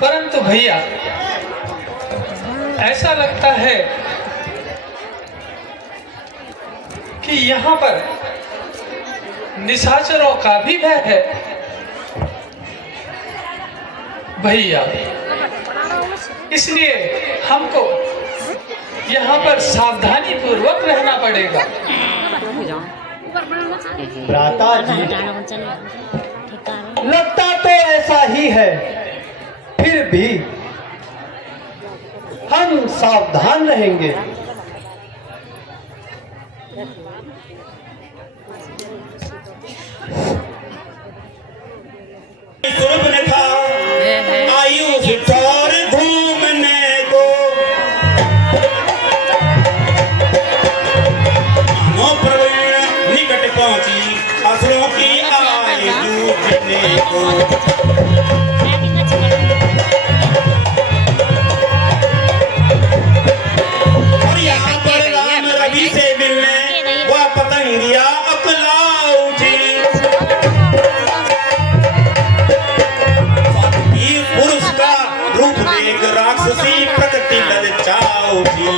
परंतु भैया ऐसा लगता है कि यहाँ पर निशाचरों का भी भय है। भैया इसलिए हमको यहाँ पर सावधानी पूर्वक रहना पड़ेगा। भ्राता जी, लगता तो ऐसा ही है, फिर भी हम सावधान रहेंगे। और यहाँ पर राम रवि से मिलने वह पतंगिया अकला उठी। वीर पुरुष का रूप देख राक्षसी प्रकृति लज्जा उठी।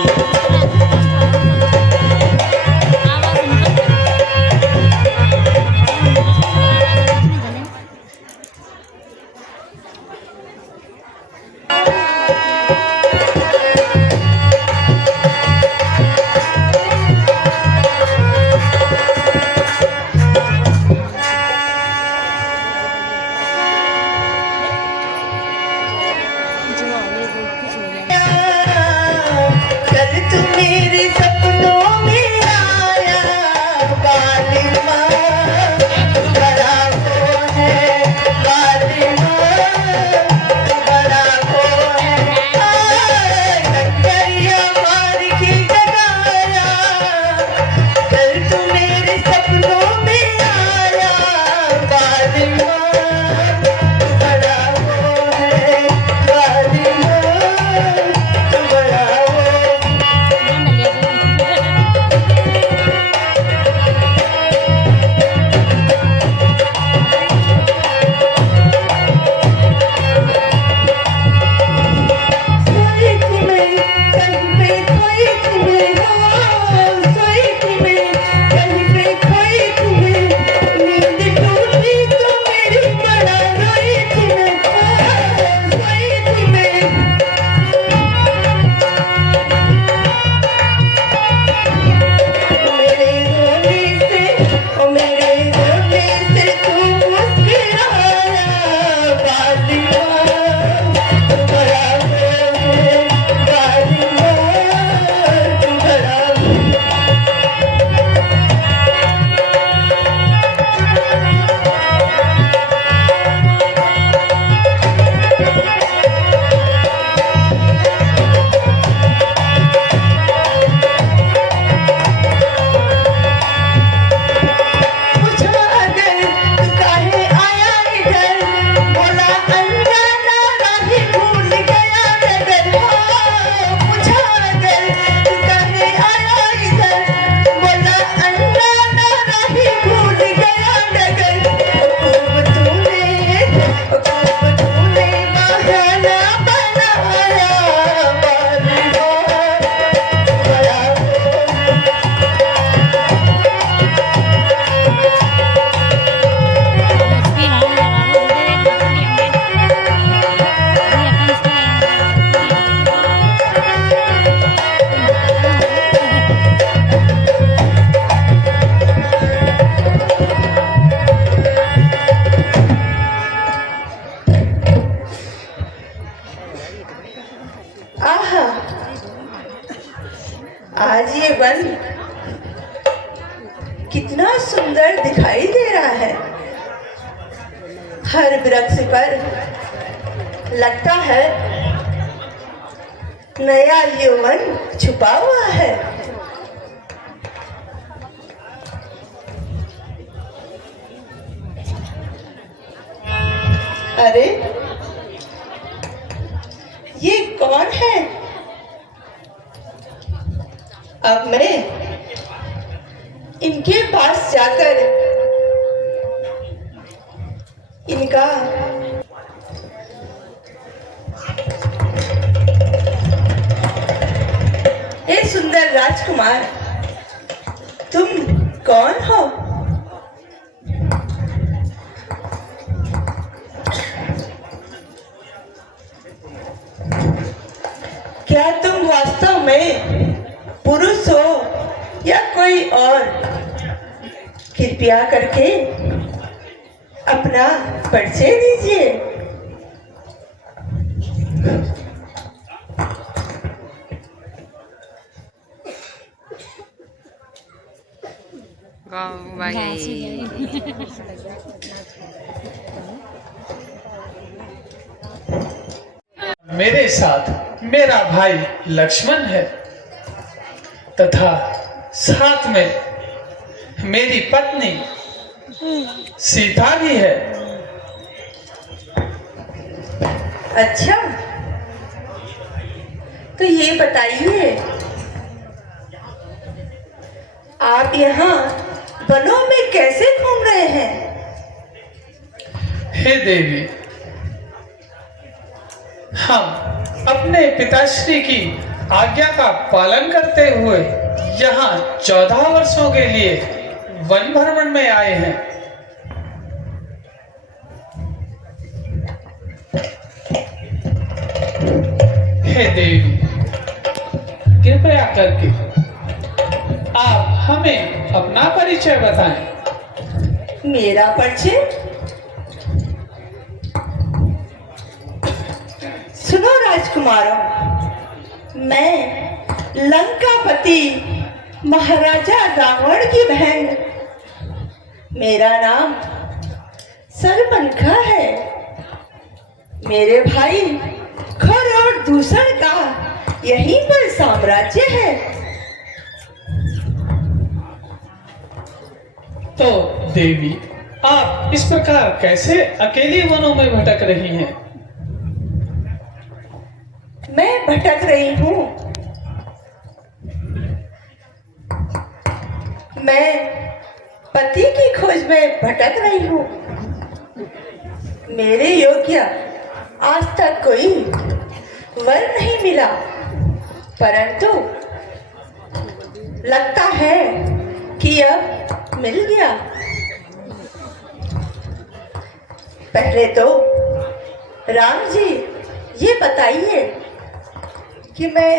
आज ये वन कितना सुंदर दिखाई दे रहा है। हर वृक्ष पर लगता है नया यौवन छुपा हुआ है। अरे ये कौन है? अब मैं इनके पास जाकर इनका राजकुमार, तुम कौन हो? क्या तुम वास्तव में पुरुष हो या कोई और? कृपया करके अपना परिचय दीजिए। मेरे साथ मेरा भाई लक्ष्मण है तथा साथ में मेरी पत्नी सीता भी है। अच्छा, तो ये बताइए, आप यहाँ वनों में कैसे घूम रहे हैं? हे देवी, हम अपने पिताश्री की आज्ञा का पालन करते हुए यहाँ 14 वर्षों के लिए वन भ्रमण में आए हैं। हे देवी, कृपया करके आप हमें अपना परिचय बताएं। मेरा परिचय? सुनो राजकुमारों, मैं लंकापति महाराजा रावण की बहन, मेरा नाम सर्पंखा है। मेरे भाई खर और दूषण का यहीं पर साम्राज्य है। तो देवी, आप इस प्रकार कैसे अकेली वनों में भटक रही हैं? मैं भटक रही हूँ, मैं पति की खोज में भटक रही हूँ। मेरे योग्य आज तक कोई वर नहीं मिला, परंतु लगता है कि अब मिल गया। पहले तो राम जी ये बताइए कि मैं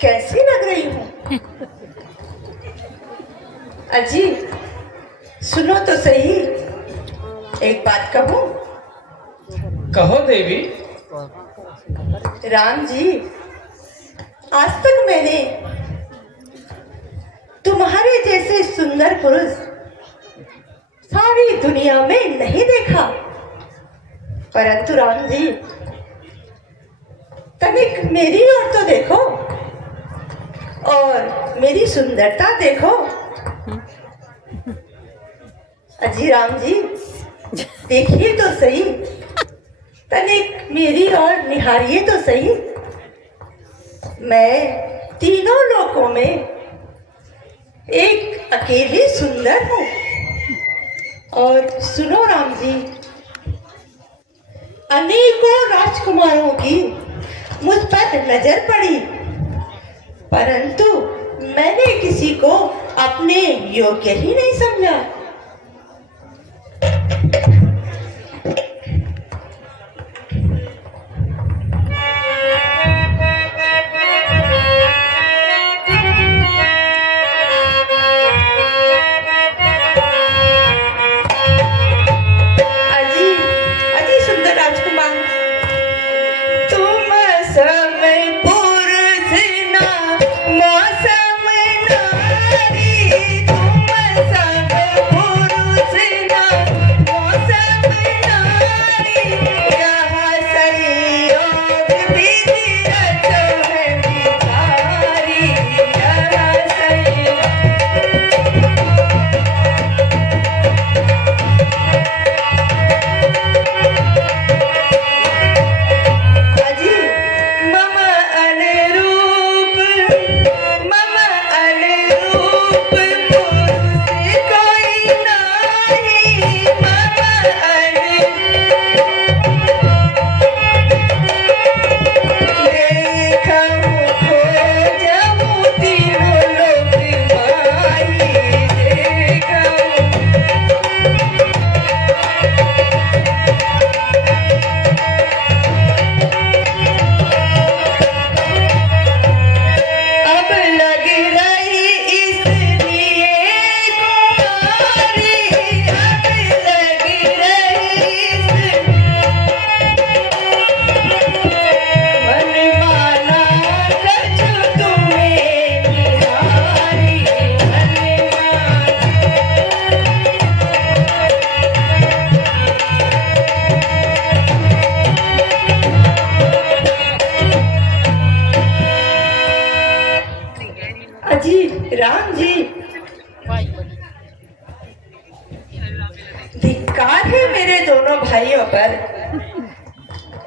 कैसी लग रही हूँ? अजी सुनो तो सही, एक बात कहूँ? कहो देवी। राम जी, आज तक मैंने तुम्हारे जैसे सुंदर पुरुष सारी दुनिया में नहीं देखा, परंतु राम जी तनिक मेरी ओर तो देखो और मेरी सुंदरता देखो। अजी राम जी, देखिए तो सही, तनिक मेरी ओर निहारिए तो सही। मैं तीनों लोकों में एक अकेली सुंदर हूँ। और सुनो राम जी, अनेकों राजकुमारों की मुझ पर नजर पड़ी, परंतु मैंने किसी को अपने योग्य ही नहीं समझा।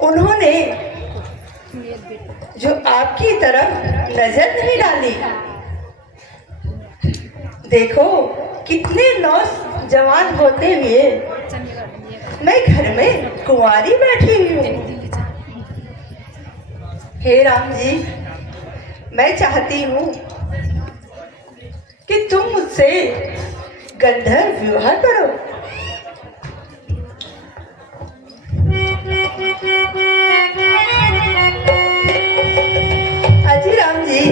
उन्होंने जो आपकी तरफ नजर नहीं डाली। देखो कितने नौजवान होते हुए मैं घर में कुंवारी बैठी हुई हूँ। हे राम जी, मैं चाहती हूँ कि तुम मुझसे गंधर्व विवाह करो। अजी राम जी,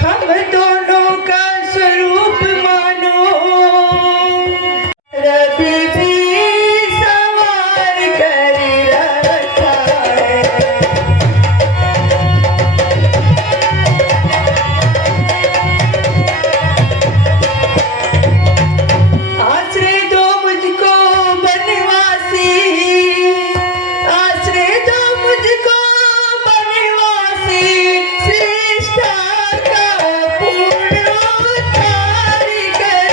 हम दोनों का स्वरूप मानो, रवि भी सवार कर रखा है। आश्रय दो मुझको बनवासी, आश्रय दो मुझको बनवासी, श्रेष्ठा का पूर्ण उद्धार करे।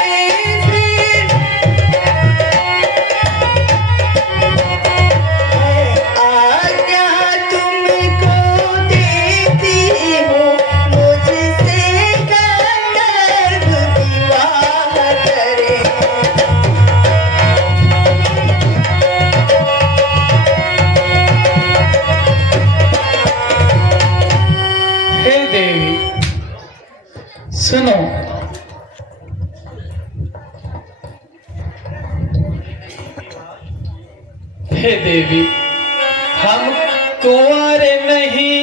आज्ञा तुमको देती हूँ, मुझसे गंधर्व विवाह करे। हे देवी सुनो, हे देवी, हम कुंवारे नहीं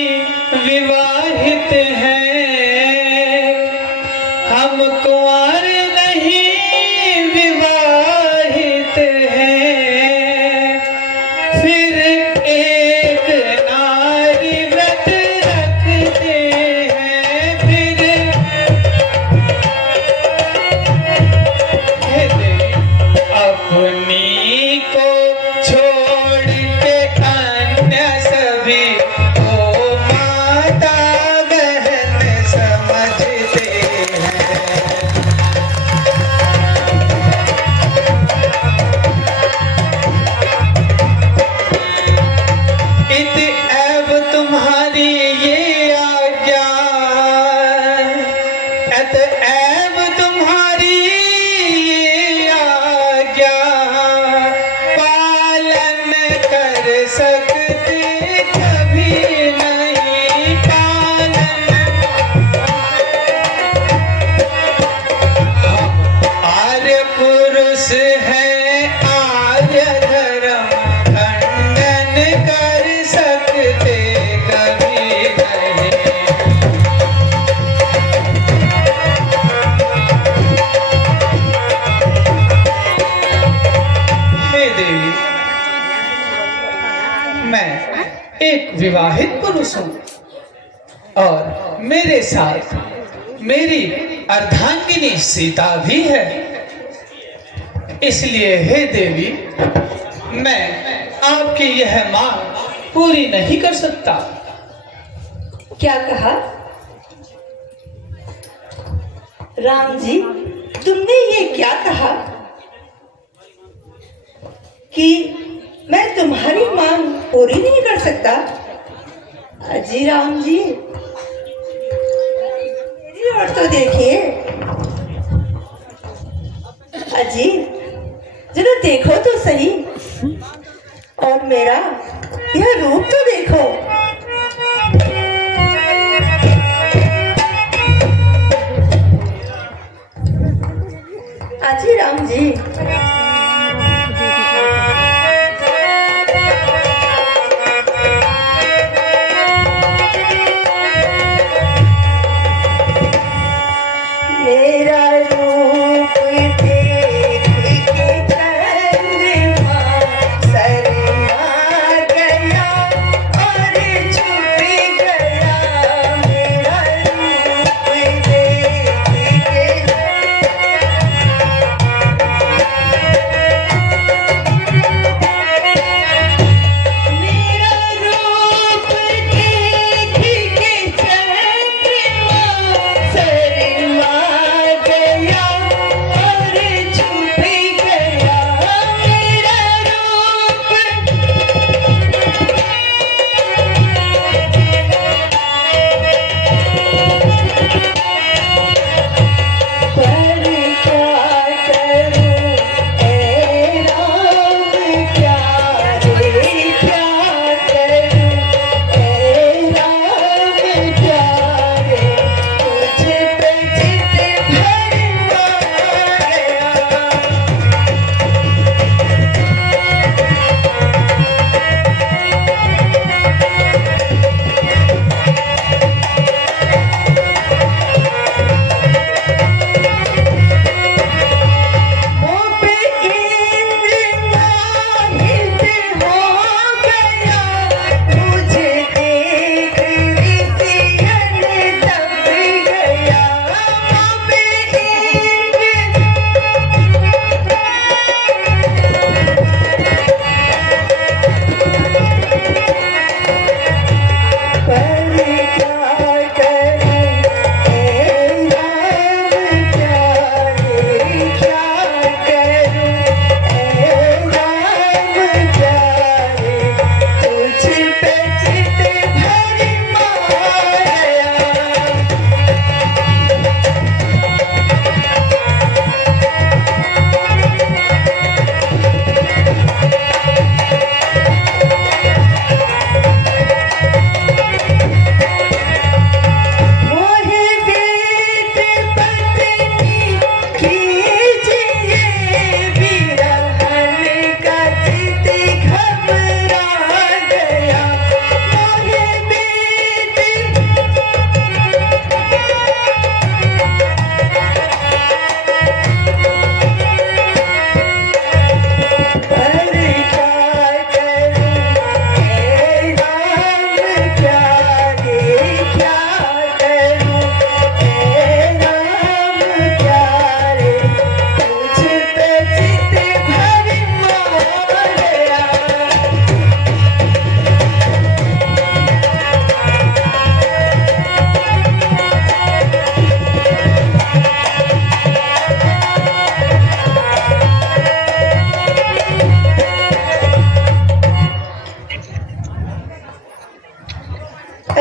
विवाहित हैं, हम कुंवारे नहीं विवाहित हैं। फिर एक नारी व्रत रखते हैं, फिर हे देवी, अपनी को छोड़ के अन्य सभी को माता बहन समझते हैं। इतएव तुम्हारी ये आज्ञा, अतएव तुम्हारी ये आज्ञा, पालन कर सकते कभी नहीं, पालन। आर्य पुरुष है आर्य धर्म, खंडन कर सकते कभी नहीं। हे देवी, मैं एक विवाहित पुरुष हूँ और मेरे साथ मेरी अर्धांगिनी सीता भी है। इसलिए हे देवी, मैं आपकी यह मांग पूरी नहीं कर सकता। क्या कहा? राम जी, तुमने ये क्या कहा कि मैं तुम्हारी मांग पूरी नहीं कर सकता? अजी राम जी, मेरी ओर तो देखिए। अजी जरा देखो तो सही, और मेरा यह रूप तो देखो। अजी राम जी, मेरा रूप देख के चंद्रमा शर्मा गया और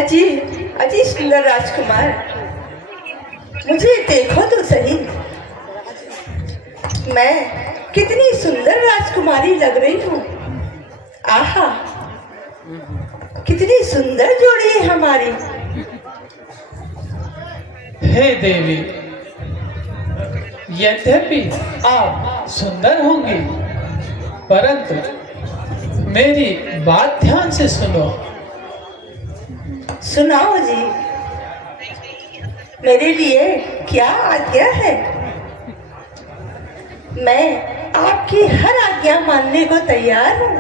अजी अजी सुंदर राजकुमार, मुझे देखो तो सही, मैं कितनी सुंदर राजकुमारी लग रही हूँ। आहा, कितनी सुंदर जोड़ी है हमारी। हे देवी, यद्यपि आप सुंदर होंगी, परंतु मेरी बात ध्यान से सुनो। सुनाओ जी, मेरे लिए क्या आज्ञा है? मैं आपकी हर आज्ञा मानने को तैयार हूँ।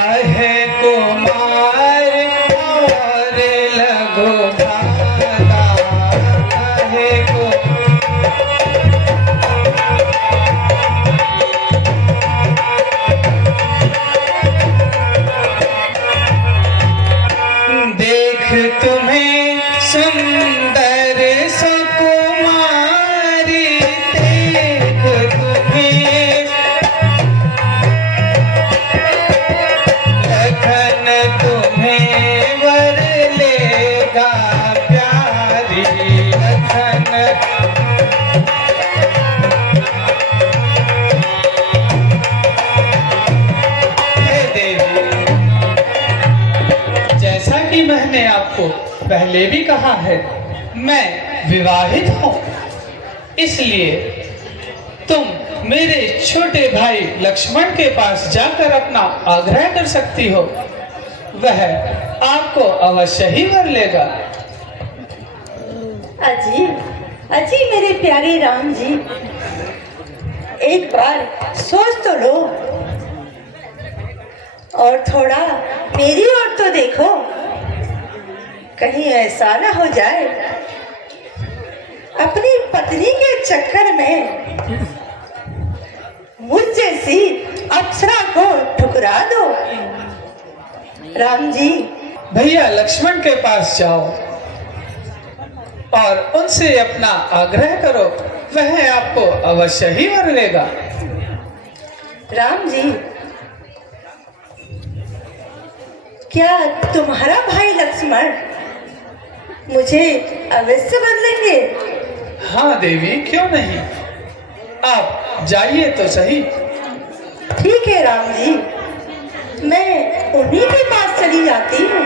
आहे कुमार और लगो भाला, आहे देख तुम्हें सुंदर सुकुमारी, देख तुम्हें लखन तुम्हें वर लेगा प्यारी, लखन हे देवी, जैसा कि मैंने आपको पहले भी कहा है, मैं विवाहित हूँ, इसलिए तुम मेरे छोटे भाई लक्ष्मण के पास जाकर अपना आग्रह कर सकती हो, वह आपको अवश्य ही वर लेगा। अजी अजी मेरे प्यारे राम जी, एक बार सोच तो लो और थोड़ा मेरी ओर तो देखो, कहीं ऐसा ना हो जाए अपनी पत्नी के चक्कर में मुझ जैसी अप्सरा को ठुकरा दो। राम जी, भैया लक्ष्मण के पास जाओ और उनसे अपना आग्रह करो, वह आपको अवश्य ही वर लेगा। राम जी, क्या तुम्हारा भाई लक्ष्मण मुझे अवश्य वर लेंगे? हाँ देवी, क्यों नहीं, आप जाइए तो सही। ठीक है राम जी, मैं उन्हीं के पास चली जाती हूँ।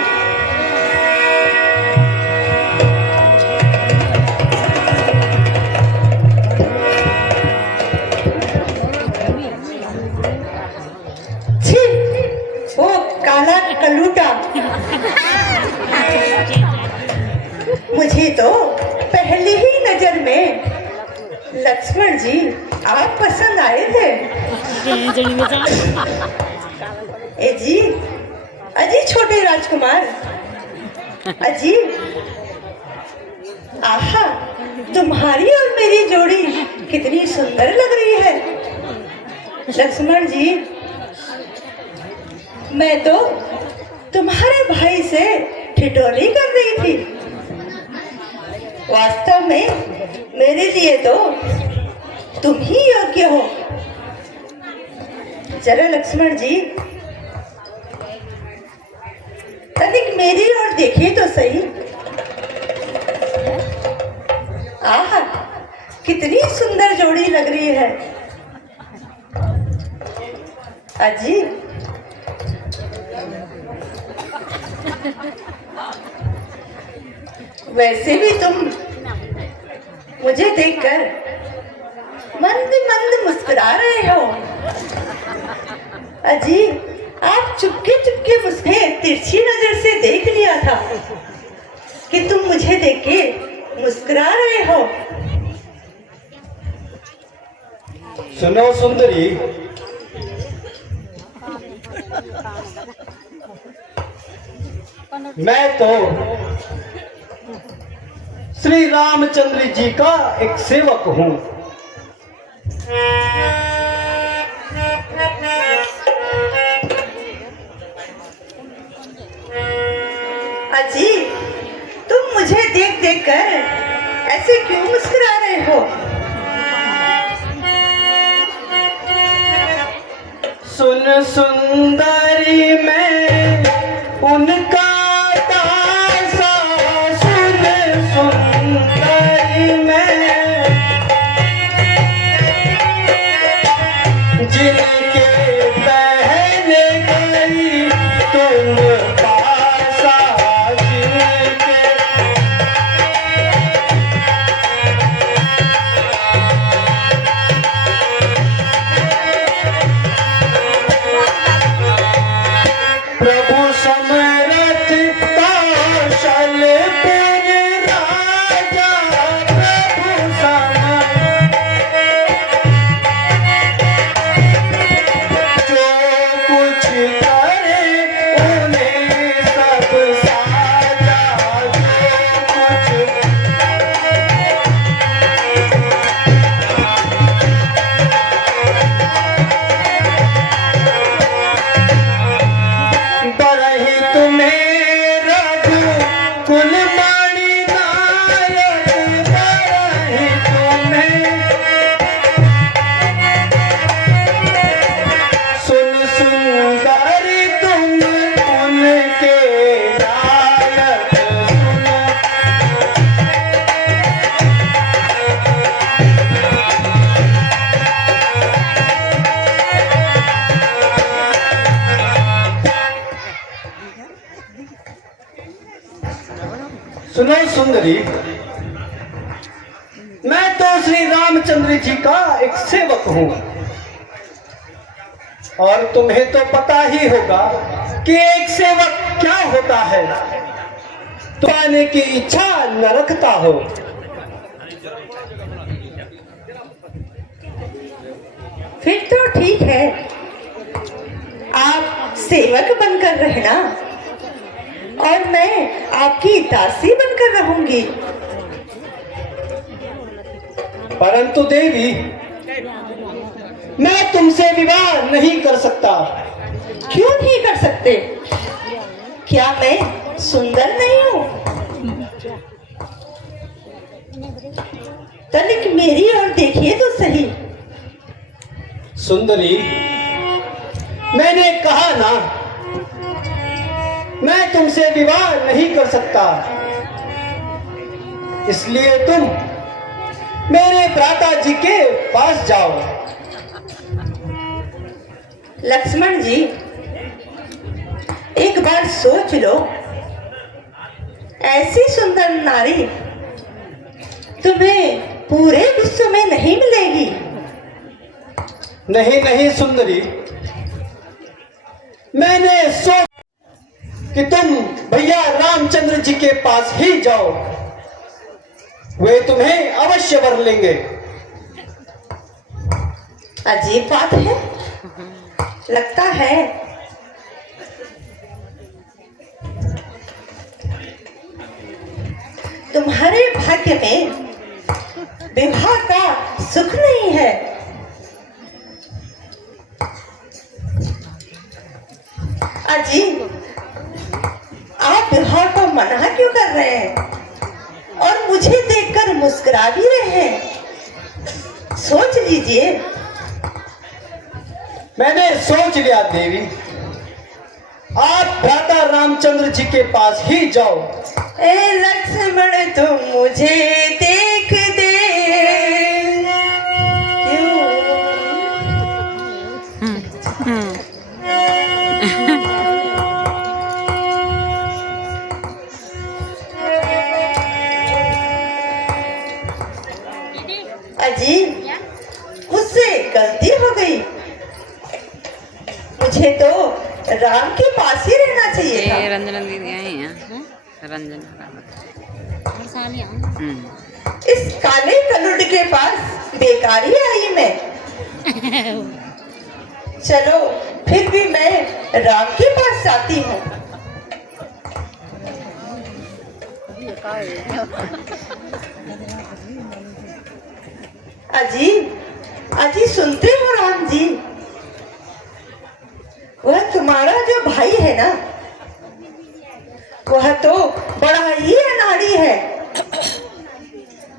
छी, वो काला कलूटा, मुझे तो पहली ही नजर में लक्ष्मण जी आप पसंद आए थे। ए जी, अजी छोटे राजकुमार, अजी, आहा, तुम्हारी और मेरी जोड़ी कितनी सुंदर लग रही है। लक्ष्मण जी, मैं तो तुम्हारे भाई से ठिठोली कर रही थी, वास्तव में मेरे लिए तो तुम ही योग्य हो। जरा लक्ष्मण जी, तनिक मेरी ओर देखिए तो सही। आहा, कितनी सुंदर जोड़ी लग रही है। अजी, वैसे भी तुम मुझे देखकर मंद मंद मुस्कुरा रहे हो। अजी, आप चुपके चुपके मुझे तिरछी नजर से देख लिया था कि तुम मुझे देख के मुस्कुरा रहे हो। सुनो सुंदरी, मैं तो श्री रामचंद्र जी का एक सेवक हूँ। अजी, ऐसे क्यों मुस्कुरा रहे हो? सुन सुंदरी मैं उनका दासा, सुन सुंदरी मैं जिनके पहने गई तुम पासा, जिनके प्रभु समरथ कौशलपुर राजा, प्रभु समरथ जो कुछ करे उन्हें सब साजा, जो कुछ बरही तुम्हें रघु कुल मणि नायक, बरही तुम्हें सुन सुंदरी तुम उनके नायक, सुनो सुनो सुंदरी, मैं तो श्री रामचंद्र जी का एक सेवक हूं और तुम्हें तो पता ही होगा कि एक सेवक क्या होता है। तो आने की इच्छा न रखता हो। फिर तो ठीक है, आप सेवक बनकर रहना और मैं आपकी दासी बनकर रहूंगी। परंतु देवी, मैं तुमसे विवाह नहीं कर सकता। क्यों नहीं कर सकते? क्या मैं सुंदर नहीं हूँ? तनिक मेरी ओर देखिए तो सही। सुंदरी, मैंने कहा ना, मैं तुमसे विवाह नहीं कर सकता, इसलिए तुम मेरे भ्राता जी के पास जाओ। लक्ष्मण जी, एक बार सोच लो, ऐसी सुंदर नारी तुम्हें पूरे विश्व में नहीं मिलेगी। नहीं नहीं सुंदरी, मैंने सोच कि तुम भैया रामचंद्र जी के पास ही जाओ, वे तुम्हें अवश्य वर लेंगे। अजीब बात है, लगता है तुम्हारे भाग्य में विवाह का सुख नहीं है। अजीब, आप विवाह को मना क्यों कर रहे हैं और मुझे देखकर मुस्कुरा भी रहे हैं? सोच लीजिए। मैंने सोच लिया देवी, आप भ्राता रामचंद्र जी के पास ही जाओ। ए लक्ष्मण, तुम मुझे देख दे क्यों? अजीब, मुझसे गलती हो गई। मुझे तो राम के पास ही रहना चाहिए था। ये रंजन दीदी आई हैं, रंजन इस काले कलुड़ के पास बेकार ही आई मैं। चलो, फिर भी मैं राम के पास जाती हूँ। अजी, अजी सुनते हो राम जी? वह तुम्हारा जो भाई है ना, वह तो बड़ा ही अनाड़ी है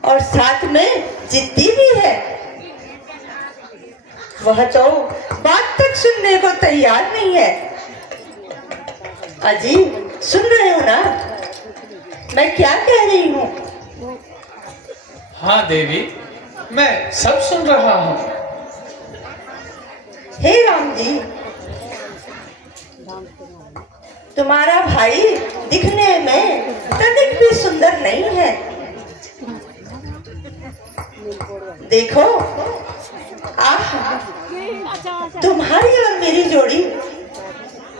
और साथ में जिद्दी भी है। वह तो बात तक सुनने को तैयार नहीं है। अजी सुन रहे हो ना मैं क्या कह रही हूँ? हाँ देवी, मैं सब सुन रहा हूँ। हे राम जी, तुम्हारा भाई दिखने में तनिक भी सुंदर नहीं है। देखो, आह, तुम्हारी और मेरी जोड़ी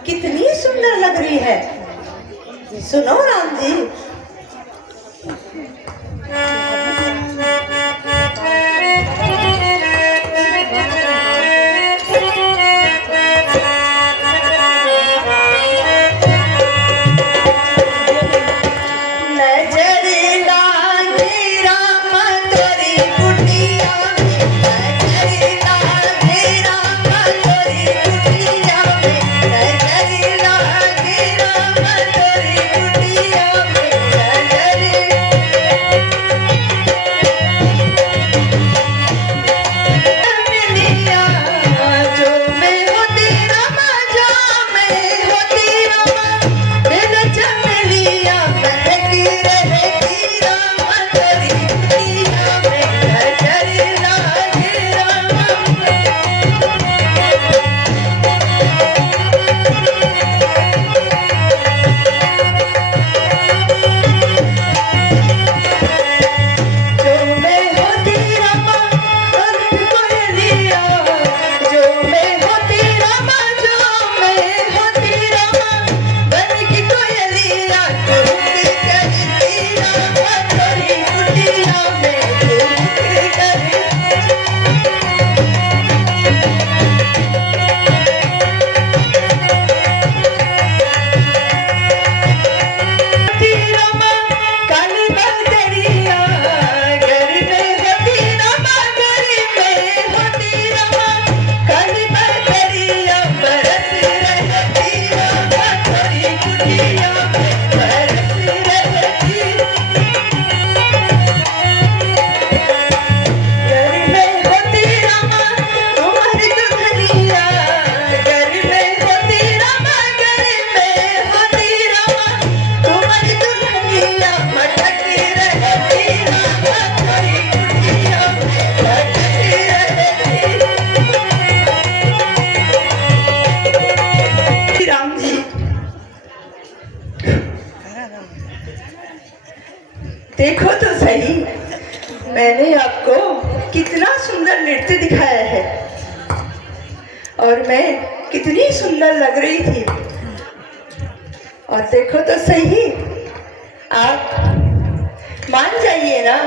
कितनी सुंदर लग रही है। सुनो राम जी, देखो तो सही, मैंने आपको कितना सुंदर नृत्य दिखाया है और मैं कितनी सुंदर लग रही थी। और देखो तो सही, आप मान जाइए ना।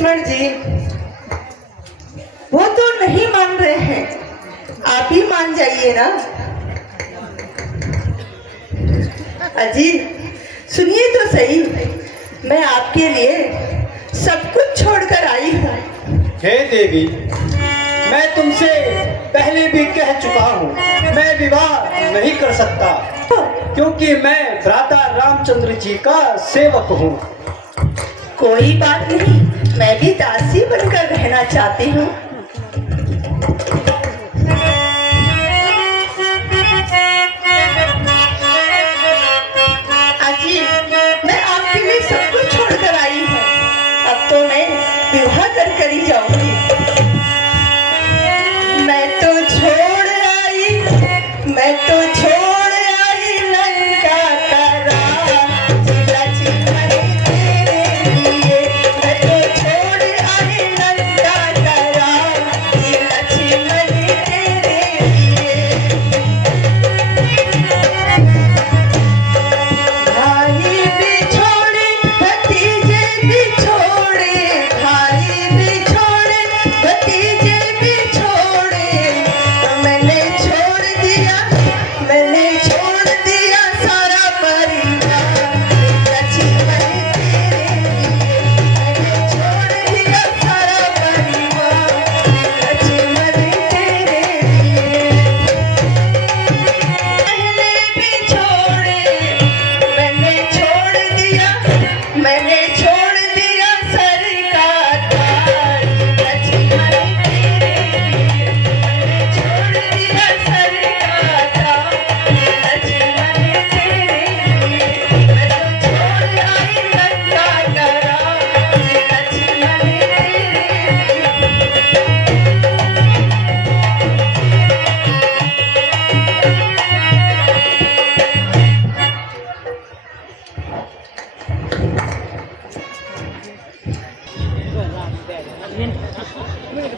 लक्ष्मण जी वो तो नहीं मान रहे हैं, आप ही मान जाइए ना। अजी सुनिए तो सही, मैं आपके लिए सब कुछ छोड़कर आई हूँ। हे देवी, मैं तुमसे पहले भी कह चुका हूँ, मैं विवाह नहीं कर सकता क्योंकि मैं भ्राता रामचंद्र जी का सेवक हूँ। कोई बात नहीं, मैं भी दासी बनकर रहना चाहती हूँ। अजी मैं आपके लिए सब कुछ छोड़कर आई हूँ, अब तो मैं विवाह कर ही जाऊंगी। मैं तो छोड़ आई लंका का राज, लक्ष्मण तेरे लिए। मैं तो छोड़ आई लंका का राज,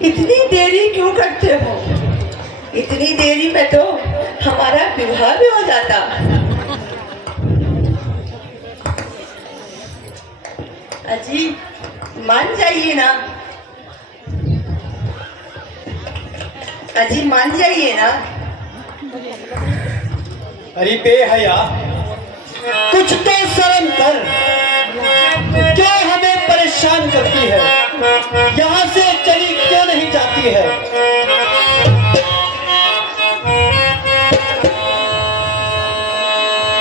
इतनी देरी क्यों करते हो? इतनी देरी में तो हमारा विवाह भी हो जाता। अजी मान जाइए ना, अजी मान जाइए ना। अरे बेहया, कुछ तो शर्म कर। क्यों हमें परेशान करती है? यहाँ से चली क्यों नहीं जाती है?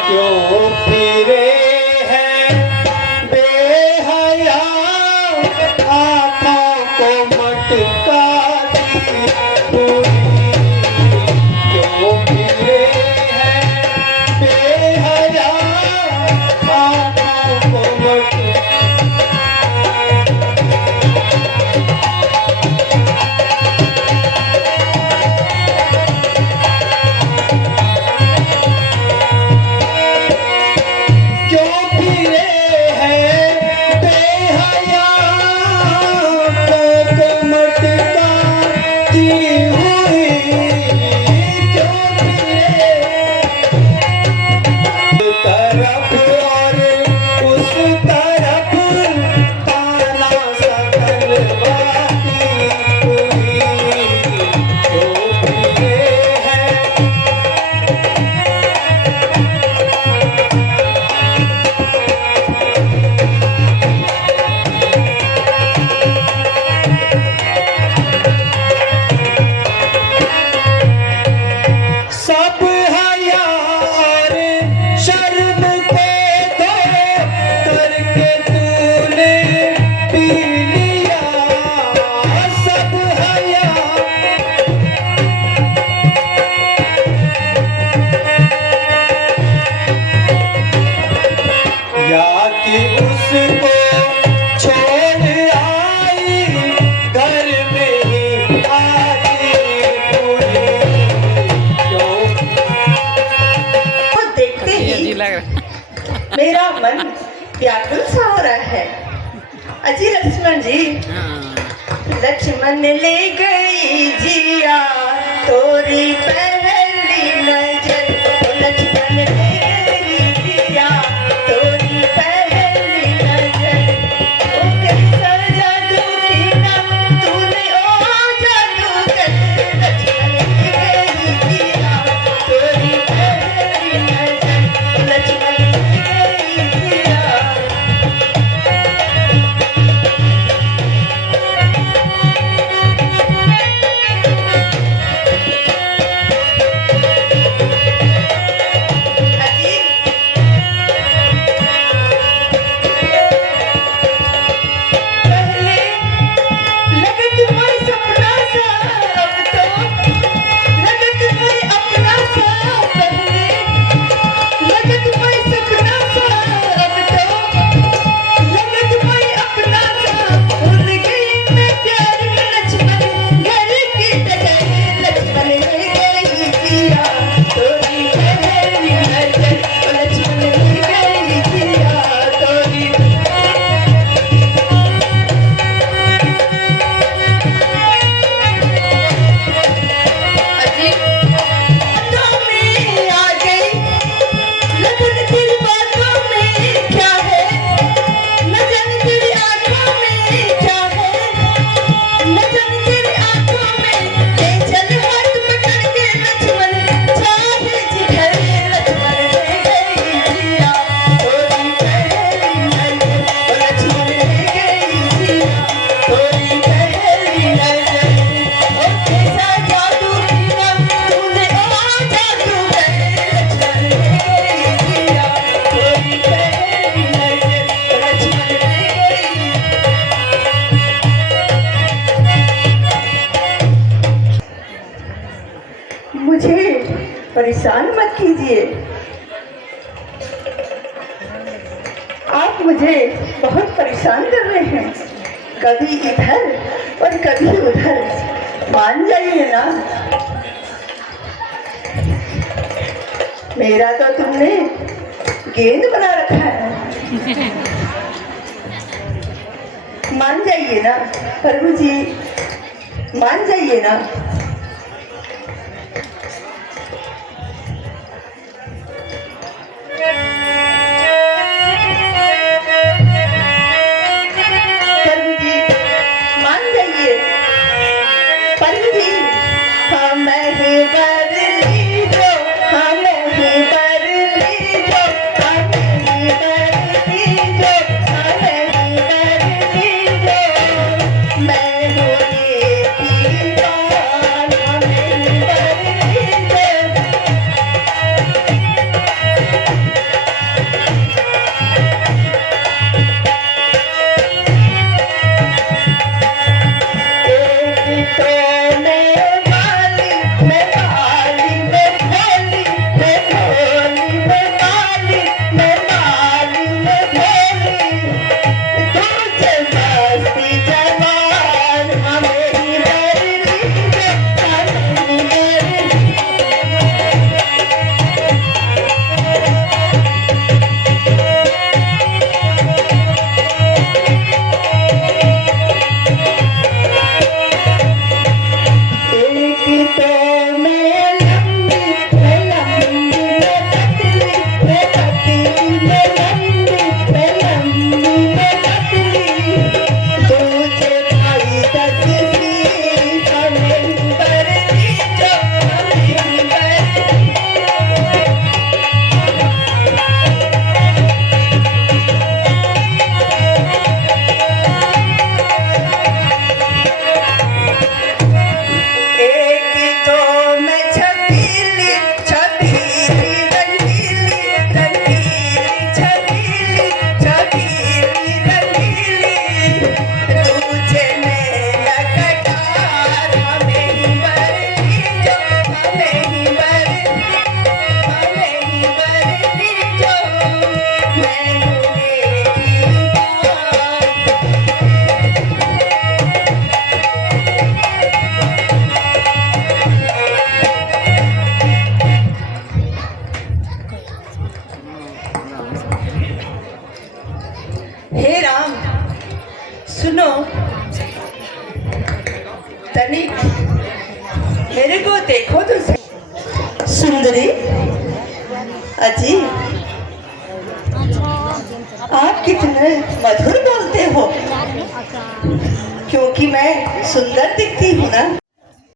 क्यों फिरे हैं बेहया, आँखों को मटकाती हुई? क्यों फिरे हैं बेहया, आँखों को मटकाती? क्यों फिरे हैं बेहया, आँखों को मटकाती हुई? क्यों फिरे तरफ और उस तरफ, ताना सकल बाती हुई? क्यों फिरे हैं सब हया और शर्म को दो करके तूने पी लिया? सब हया या कि उसको छोड़ आई, घर में ही आती हुई? क्यों वो देखते ये ही जी लग रहा मेरा मन व्याकुल सा हो रहा है। अजी लक्ष्मण जी, हाँ लक्ष्मण ले गई जिया तोरी पहली नजर। ओ लक्ष्मण ले गई जिया तोरी पहली नजर। ओ कैसा जादू किया तूने, ओ जादूगर। लक्ष्मण ले गई जिया तोरी पहली नजर। लक्ष्मण ले गई जिया। अजी पहले लगत कोई सपना सा, अब तो लगत कोई अपना सा। पहले लगत कोई सपना सा, अब तो लगत कोई अपना सा। भूल गई मैं प्यार में लक्ष्मण घर की डगर। लक्ष्मण ले गई जिया तोरी पहली नजर। ओ लक्ष्मण ले गई जिया तोरी। अजी बातों में आ गई, लगन तेरी बातों में क्या है? लगन तेरी आंखों में क्या है? लगन तेरी आंखों में ले चल हाथ पकड़ के लक्ष्मण चाहे जिधर। लक्ष्मण ले गई जिया तोरी पहली नजर। ओ लक्ष्मण ले गई जिया तोरी पहली नजर। ओ कैसा जादू किया तूने, ओ जादूगर। लक्ष्मण ले गई जिया तोरी पहली नजर। ओ लक्ष्मण ले गई। मुझे परेशान मत कीजिए। आप मुझे बहुत परेशान कर रहे हैं, कभी इधर और कभी उधर। मान जाइए ना। मेरा तो तुमने गेंद बना रखा है। मान जाइए ना प्रभु जी। मान जाइए ना। परम जी मान जाइए। परम जी हमें ही बर लीजो, हमें ही बर लीजो, हमें ही बर लीजो, हमें ही बर लीजो। मैं हूँ नेकी जान, हमें ही बर लीजो। एक तो मैं माली, मैं माली, मैं भोली, मैं भोली, मैं माली, मैं माली, मैं भोली। तुझे मस्ती जवान, हमें ही बर लीजो, हमें ही बर एक तो मैं लंबी, मैं लंबी, मैं पतली, मैं पतली, मैं लंबी, मैं लंबी, मैं पतली। तुझे भाई दसवीं, हमें ही बर लीजो, हमें ही बर। एक तो मैं छबीली, छबीली, रंगीली, रंगीली, छबीली, छबीली, रंगीली। तुझे नैना कटार, हमें ही बर लीजो, हमें ही बर, हमें ही बर लीजो। मैं हूँ नेकी जान। हे राम सुनो, तनिक मेरे को देखो तो सही। सुंदरी अजी, आप कितने मधुर बोलते हो। क्योंकि मैं सुंदर दिखती हूँ ना।